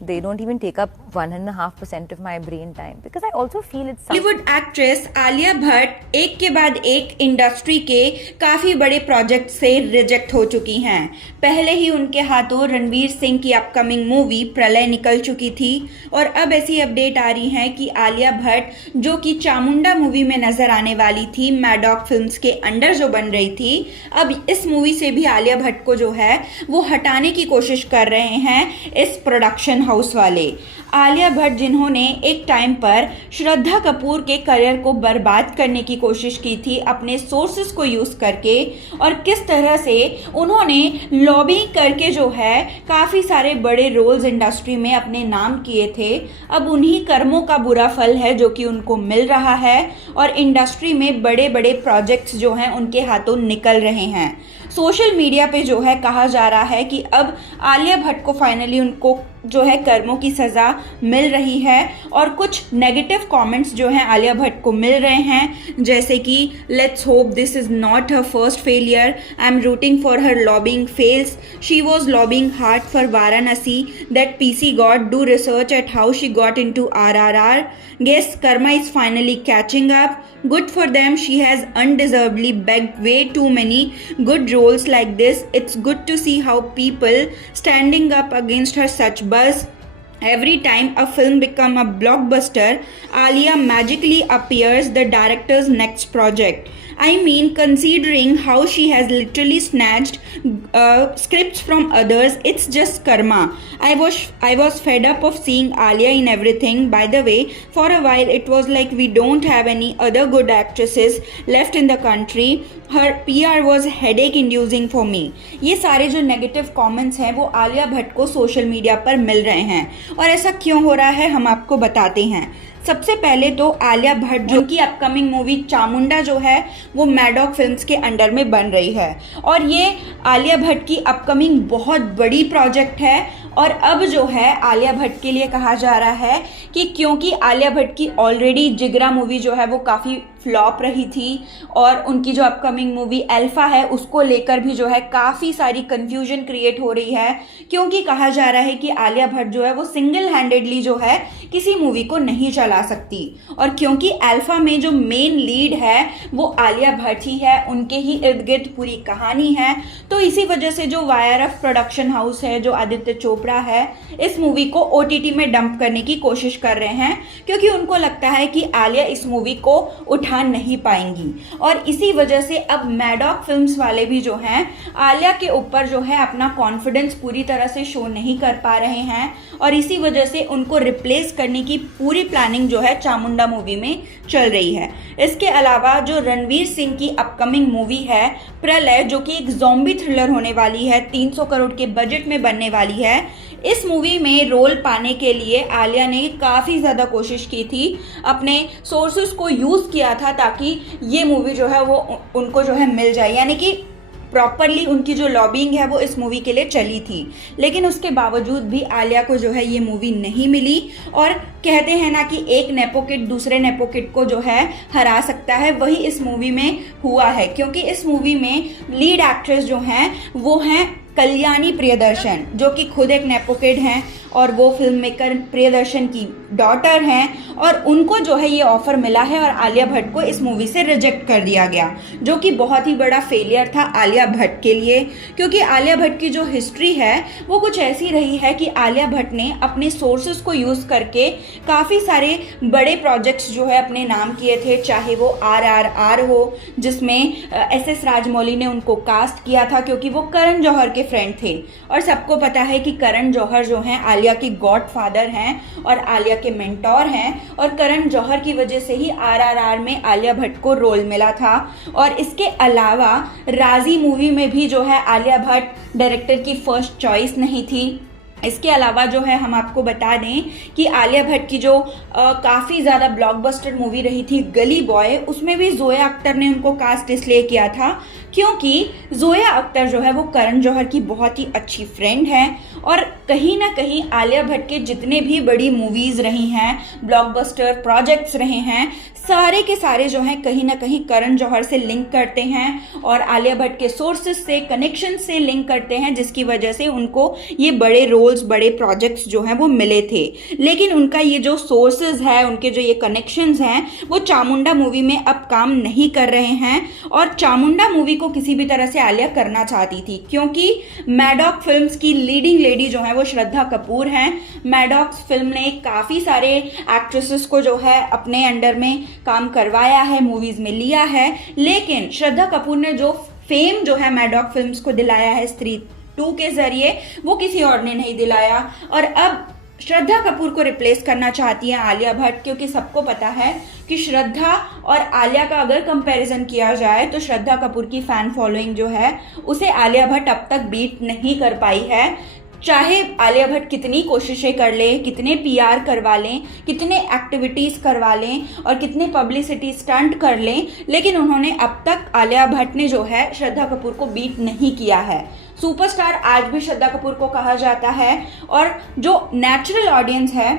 they don't even take up 1.5% of my brain time, because I also feel it's Bollywood actress Alia Bhatt एक के बाद एक industry के काफी बड़े प्रोजेक्ट से रिजेक्ट हो चुकी हैं। पहले ही उनके हाथों रणवीर सिंह की अपकमिंग मूवी प्रलय निकल चुकी थी और अब ऐसी अपडेट आ रही है कि आलिया भट्ट जो कि चामुंडा मूवी में नजर आने वाली थी, मैडॉक फिल्म्स के अंडर जो बन रही थी, अब इस मूवी से भी आलिया भट्ट को जो है वो हटाने की कोशिश कर रहे हैं इस प्रोडक्शन हाउस वाले। आलिया भट्ट जिन्होंने एक टाइम पर श्रद्धा कपूर के करियर को बर्बाद करने की कोशिश की थी अपने सोर्सेस को यूज करके, और किस तरह से उन्होंने लॉबी करके जो है काफी सारे बड़े रोल्स इंडस्ट्री में अपने नाम किए थे, अब उन्हीं कर्मों का बुरा फल है जो कि उनको मिल रहा है और इंडस्ट्री में बड़े बड़े प्रोजेक्ट्स जो हैं उनके हाथों निकल रहे हैं। सोशल मीडिया पे जो है कहा जा रहा है कि अब आलिया भट्ट को फाइनली उनको जो है कर्मों की सज़ा मिल रही है और कुछ नेगेटिव कमेंट्स जो हैं आलिया भट्ट को मिल रहे हैं, जैसे कि let's hope this is not her first failure, I am rooting for her lobbying fails, she was lobbying hard for Varanasi, that PC god, do research at how she got into RRR, guess karma is finally catching up, good for them, she has undeservedly begged way too many good roles like this, it's good to see how people standing up against her such buzz. Every time a film become a blockbuster, Alia magically appears the director's next project. I mean, considering how she has literally snatched scripts from others, it's just karma. I was fed up of seeing Alia in everything. By the way, for a while it was like we don't have any other good actresses left in the country. Her PR was headache inducing for me. ये सारे जो negative comments हैं वो आलिया भट्ट को social media पर मिल रहे हैं, और ऐसा क्यों हो रहा है हम आपको बताते हैं। सबसे पहले तो आलिया भट्ट जो की अपकमिंग मूवी चामुंडा जो है वो मैडॉक फिल्म्स के अंडर में बन रही है, और ये आलिया भट्ट की अपकमिंग बहुत बड़ी प्रोजेक्ट है। और अब जो है आलिया भट्ट के लिए कहा जा रहा है कि क्योंकि आलिया भट्ट की ऑलरेडी जिगरा मूवी जो है वो काफ़ी फ्लॉप रही थी और उनकी जो अपकमिंग मूवी अल्फा है उसको लेकर भी जो है काफ़ी सारी कंफ्यूजन क्रिएट हो रही है, क्योंकि कहा जा रहा है कि आलिया भट्ट जो है वो सिंगल हैंडेडली जो है किसी मूवी को नहीं चला सकती, और क्योंकि अल्फा में जो मेन लीड है वो आलिया भट्ट ही है, उनके ही इर्द गिर्द पूरी कहानी है, तो इसी वजह से जो YRF प्रोडक्शन हाउस है, जो आदित्य चोपड़ा है, इस मूवी को OTT में डंप करने की कोशिश कर रहे हैं, क्योंकि उनको लगता है कि आलिया इस मूवी को उठा नहीं पाएंगी। और इसी वजह से अब मैडॉक फिल्म्स वाले भी जो हैं आलिया के ऊपर जो है अपना कॉन्फिडेंस पूरी तरह से शो नहीं कर पा रहे हैं, और इसी वजह से उनको रिप्लेस करने की पूरी प्लानिंग जो है चामुंडा मूवी में चल रही है। इसके अलावा जो रणवीर सिंह की अपकमिंग मूवी है प्रलय, जो कि एक ज़ॉम्बी थ्रिलर होने वाली है, 300 करोड़ के बजट में बनने वाली है, इस मूवी में रोल पाने के लिए आलिया ने काफ़ी ज़्यादा कोशिश की थी, अपने सोर्सेस को यूज़ किया था ताकि ये मूवी जो है वो उनको जो है मिल जाए, यानी कि प्रॉपरली उनकी जो लॉबिंग है वो इस मूवी के लिए चली थी। लेकिन उसके बावजूद भी आलिया को जो है ये मूवी नहीं मिली, और कहते हैं ना कि एक नेपोकिड दूसरे नेपोकिड को जो है हरा सकता है, वही इस मूवी में हुआ है, क्योंकि इस मूवी में लीड एक्ट्रेस जो हैं वो हैं कल्याणी प्रियदर्शन, जो कि खुद एक नेपोकिड हैं और वो फिल्म मेकर प्रियदर्शन की डॉटर हैं, और उनको जो है ये ऑफर मिला है और आलिया भट्ट को इस मूवी से रिजेक्ट कर दिया गया, जो कि बहुत ही बड़ा फेलियर था आलिया भट्ट के लिए, क्योंकि आलिया भट्ट की जो हिस्ट्री है वो कुछ ऐसी रही है कि आलिया भट्ट ने अपने सोर्सेस को यूज़ करके काफ़ी सारे बड़े प्रोजेक्ट्स जो है अपने नाम किए थे, चाहे वो RRR हो जिसमें SS राजमौली ने उनको कास्ट किया था क्योंकि वो करण जौहर के फ्रेंड थे, और सबको पता है कि करण जौहर जो हैं आलिया के गॉडफादर हैं और आलिया के मेंटोर हैं, और करण जौहर की वजह से ही RRR में आलिया भट्ट को रोल मिला था। और इसके अलावा राजी मूवी में भी जो है आलिया भट्ट डायरेक्टर की फर्स्ट चॉइस नहीं थी। इसके अलावा जो है हम आपको बता दें कि आलिया भट्ट की जो काफ़ी ज़्यादा ब्लॉकबस्टर मूवी रही थी गली बॉय, उसमें भी जोया अख्तर ने उनको कास्ट इसलिए किया था क्योंकि जोया अख्तर जो है वो करण जौहर की बहुत ही अच्छी फ्रेंड है और कहीं ना कहीं आलिया भट्ट के जितने भी बड़ी मूवीज़ रही हैं, ब्लॉकबस्टर प्रोजेक्ट्स रहे हैं, सारे के सारे जो हैं कहीं ना कहीं करण जौहर से लिंक करते हैं और आलिया भट्ट के सोर्सेज से, कनेक्शन से लिंक करते हैं, जिसकी वजह से उनको ये बड़े रोल्स, बड़े प्रोजेक्ट्स जो हैं वो मिले थे। लेकिन उनका ये जो सोर्सेज है, उनके जो ये कनेक्शंस हैं, वो चामुंडा मूवी में अब काम नहीं कर रहे हैं और चामुंडा मूवी को किसी भी तरह से आलिया करना चाहती थी, क्योंकि मैडॉक फिल्म्स की लीडिंग लेडी जो है वो श्रद्धा कपूर हैं। मैडॉक फिल्म ने काफ़ी सारे एक्ट्रेसेस को जो है अपने अंडर में काम करवाया है, मूवीज में लिया है, लेकिन श्रद्धा कपूर ने जो फेम जो है मैडॉक फिल्म्स को दिलाया है स्त्री 2 के जरिए, वो किसी और ने नहीं दिलाया। और अब श्रद्धा कपूर को रिप्लेस करना चाहती है आलिया भट्ट, क्योंकि सबको पता है कि श्रद्धा और आलिया का अगर कंपैरिजन किया जाए तो श्रद्धा कपूर की फैन फॉलोइंग जो है उसे आलिया भट्ट अब तक बीट नहीं कर पाई है। चाहे आलिया भट्ट कितनी कोशिशें कर ले, कितने पीआर करवा लें, कितने एक्टिविटीज़ करवा लें और कितने पब्लिसिटी स्टंट कर लें, लेकिन उन्होंने अब तक आलिया भट्ट ने जो है श्रद्धा कपूर को बीट नहीं किया है। सुपरस्टार आज भी श्रद्धा कपूर को कहा जाता है और जो नेचुरल ऑडियंस है,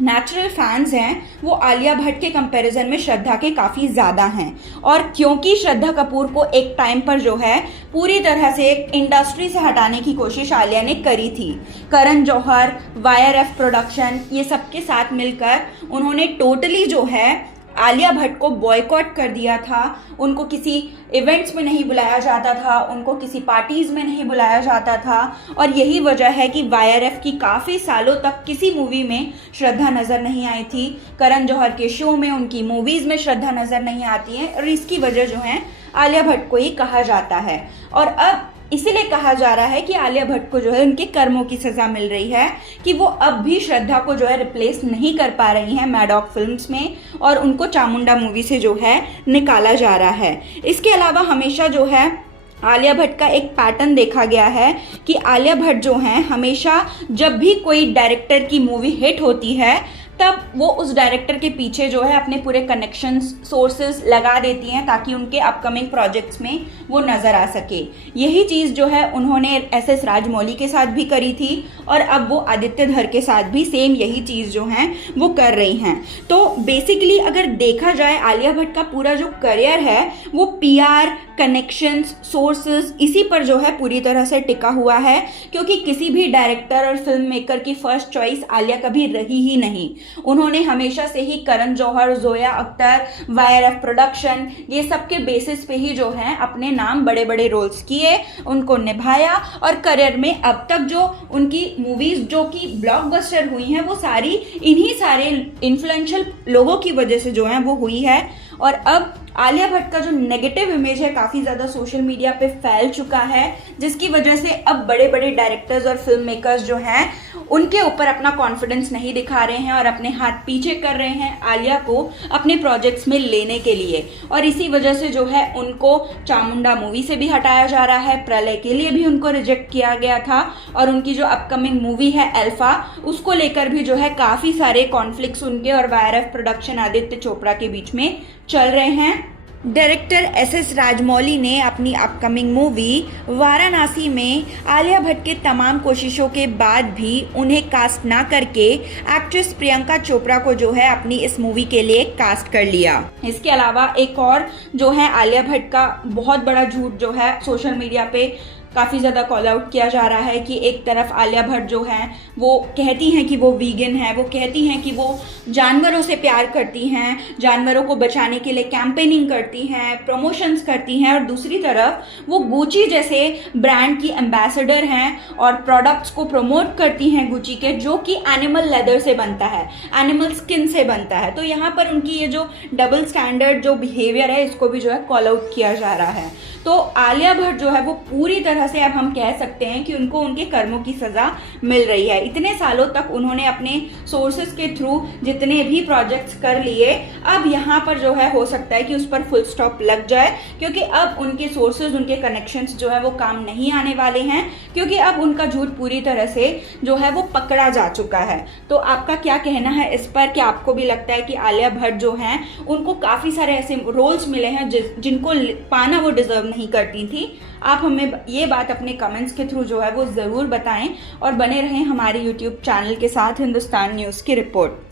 नेचुरल फैंस हैं, वो आलिया भट्ट के कंपैरिजन में श्रद्धा के काफ़ी ज़्यादा हैं। और क्योंकि श्रद्धा कपूर को एक टाइम पर जो है पूरी तरह से इंडस्ट्री से हटाने की कोशिश आलिया ने करी थी, करण जौहर, YRF प्रोडक्शन, ये सब के साथ मिलकर उन्होंने टोटली जो है आलिया भट्ट को बॉयकॉट कर दिया था। उनको किसी इवेंट्स में नहीं बुलाया जाता था, उनको किसी पार्टीज़ में नहीं बुलाया जाता था और यही वजह है कि YRF की काफ़ी सालों तक किसी मूवी में श्रद्धा नज़र नहीं आई थी। करण जौहर के शो में, उनकी मूवीज़ में श्रद्धा नज़र नहीं आती है और इसकी वजह जो है आलिया भट्ट को ही कहा जाता है। और अब इसीलिए कहा जा रहा है कि आलिया भट्ट को जो है उनके कर्मों की सज़ा मिल रही है कि वो अब भी श्रद्धा को जो है रिप्लेस नहीं कर पा रही हैं मैडॉक फिल्म्स में और उनको चामुंडा मूवी से जो है निकाला जा रहा है। इसके अलावा हमेशा जो है आलिया भट्ट का एक पैटर्न देखा गया है कि आलिया भट्ट जो हैं हमेशा जब भी कोई डायरेक्टर की मूवी हिट होती है तब वो उस डायरेक्टर के पीछे जो है अपने पूरे कनेक्शंस, सोर्सेज लगा देती हैं ताकि उनके अपकमिंग प्रोजेक्ट्स में वो नज़र आ सके। यही चीज़ जो है उन्होंने SS राजमौली के साथ भी करी थी और अब वो आदित्य धर के साथ भी सेम यही चीज़ जो है वो कर रही हैं। तो बेसिकली अगर देखा जाए आलिया भट्ट का पूरा जो करियर है वो PR, कनेक्शंस, सोर्सेज, इसी पर जो है पूरी तरह से टिका हुआ है, क्योंकि किसी भी डायरेक्टर और फिल्म मेकर की फर्स्ट चॉइस आलिया कभी रही ही नहीं। उन्होंने हमेशा से ही करण जौहर, जोया अख्तर, YRF प्रोडक्शन, ये सब के बेसिस पे ही जो है अपने नाम बड़े बड़े रोल्स किए, उनको निभाया और करियर में अब तक जो उनकी मूवीज जो कि ब्लॉकबस्टर हुई हैं वो सारी इन्हीं सारे इन्फ्लुएंशियल लोगों की वजह से जो है वो हुई है। और अब आलिया भट्ट का जो नेगेटिव इमेज है काफ़ी ज़्यादा सोशल मीडिया पे फैल चुका है, जिसकी वजह से अब बड़े बड़े डायरेक्टर्स और फिल्म मेकर्स जो हैं उनके ऊपर अपना कॉन्फिडेंस नहीं दिखा रहे हैं और अपने हाथ पीछे कर रहे हैं आलिया को अपने प्रोजेक्ट्स में लेने के लिए। और इसी वजह से जो है उनको चामुंडा मूवी से भी हटाया जा रहा है, प्रलय के लिए भी उनको रिजेक्ट किया गया था और उनकी जो अपकमिंग मूवी है अल्फा, उसको लेकर भी जो है काफ़ी सारे कॉन्फ्लिक्ट्स उनके और YRF प्रोडक्शन आदित्य चोपड़ा के बीच में चल रहे हैं। डायरेक्टर SS राजमौली ने अपनी अपकमिंग मूवी वाराणसी में आलिया भट्ट के तमाम कोशिशों के बाद भी उन्हें कास्ट ना करके एक्ट्रेस प्रियंका चोपड़ा को जो है अपनी इस मूवी के लिए कास्ट कर लिया। इसके अलावा एक और जो है आलिया भट्ट का बहुत बड़ा झूठ जो है सोशल मीडिया पे काफ़ी ज़्यादा कॉल आउट किया जा रहा है कि एक तरफ आलिया भट्ट जो है वो कहती हैं कि वो वीगन है, वो कहती हैं कि वो जानवरों से प्यार करती हैं, जानवरों को बचाने के लिए कैंपेनिंग करती हैं, प्रमोशंस करती हैं, और दूसरी तरफ वो गुची जैसे ब्रांड की एम्बेसडर हैं और प्रोडक्ट्स को प्रमोट करती हैं गुची के, जो कि एनिमल लेदर से बनता है, एनिमल स्किन से बनता है। तो यहाँ पर उनकी ये जो डबल स्टैंडर्ड जो बिहेवियर है इसको भी जो है कॉल आउट किया जा रहा है। तो आलिया भट्ट जो है वो पूरी तरह तरह से अब हम कह सकते हैं कि उनको उनके कर्मों की सजा मिल रही है। इतने सालों तक उन्होंने अपने सोर्सेज के थ्रू जितने भी प्रोजेक्ट्स कर लिए, अब यहाँ पर जो है हो सकता है कि उस पर फुल स्टॉप लग जाए, क्योंकि अब उनके सोर्सेज, उनके कनेक्शंस जो है वो काम नहीं आने वाले हैं, क्योंकि अब उनका झूठ पूरी तरह से जो है वो पकड़ा जा चुका है। तो आपका क्या कहना है इस पर, कि आपको भी लगता है कि आलिया भट्ट जो हैं उनको काफ़ी सारे ऐसे रोल्स मिले हैं जिनको पाना वो डिजर्व नहीं करती थी? आप हमें ये बात अपने कमेंट्स के थ्रू जो है वो ज़रूर बताएं और बने रहें हमारे यूट्यूब चैनल के साथ हिंदुस्तान न्यूज़ की रिपोर्ट।